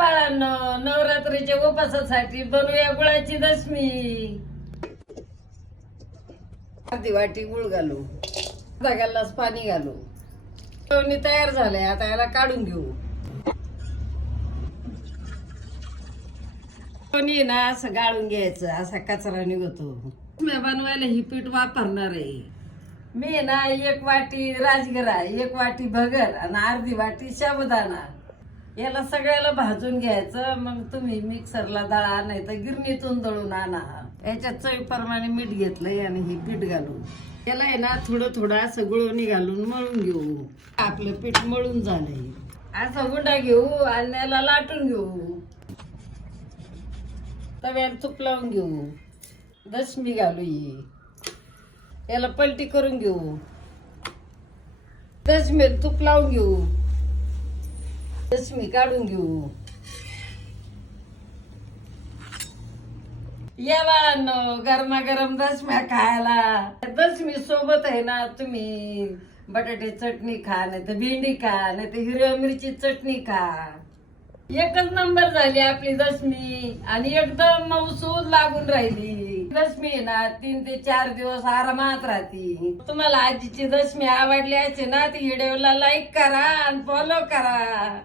बाळांनो नवरात्रीच्या उपासासाठी बनवूया गुळाची दशमी. अर्धी वाटी गुळ घालू अर्धा गल्लास पाणी घालू. दोन्ही तयार झाले आता याला काढून घेऊ. दोन्ही ना असं गाळून घ्यायचं असा कचरा निघतो. मी बनवायला ही पीठ वापरणार आहे. मी ना एक वाटी राजगिरा एक वाटी भगर आणि अर्धी वाटी साबुदाणा. याला सगळ्याला भाजून घ्यायचं मग तुम्ही मिक्सरला दळा नाही तर गिरणीतून दळून आणा. याच्यात चवीप्रमाणे मीठ घेतलंय आणि हे पीठ घालून. याला आहे ना थोडं थोडं असं गुळवणी घालून मळून घेऊ. आपलं पीठ मळून झालंय. असा गुंडा घेऊ आणि याला लाटून घेऊ. तव्याला तूप लावून घेऊ. दशमी घालू ही. याला पलटी करून घेऊ. दशमी तूप लावून घेऊ. दशमी काढून घेऊ. या बाळांनो गरमागरम दशम्या खायला. दशमी सोबत आहे ना तुम्ही. बटाटे चटणी खा नाही तर भेंडी खा नाही तर हिरव्या मिरची चटणी खा. एकच नंबर झाली आपली दशमी आणि एकदम मौसूद लागून राहिली. दशमी आहे ना तीन ते चार दिवस आरामात राहती. तुम्हाला आजीची दशमी आवडली असे ना ती व्हिडिओला लाईक करा आणि फॉलो करा.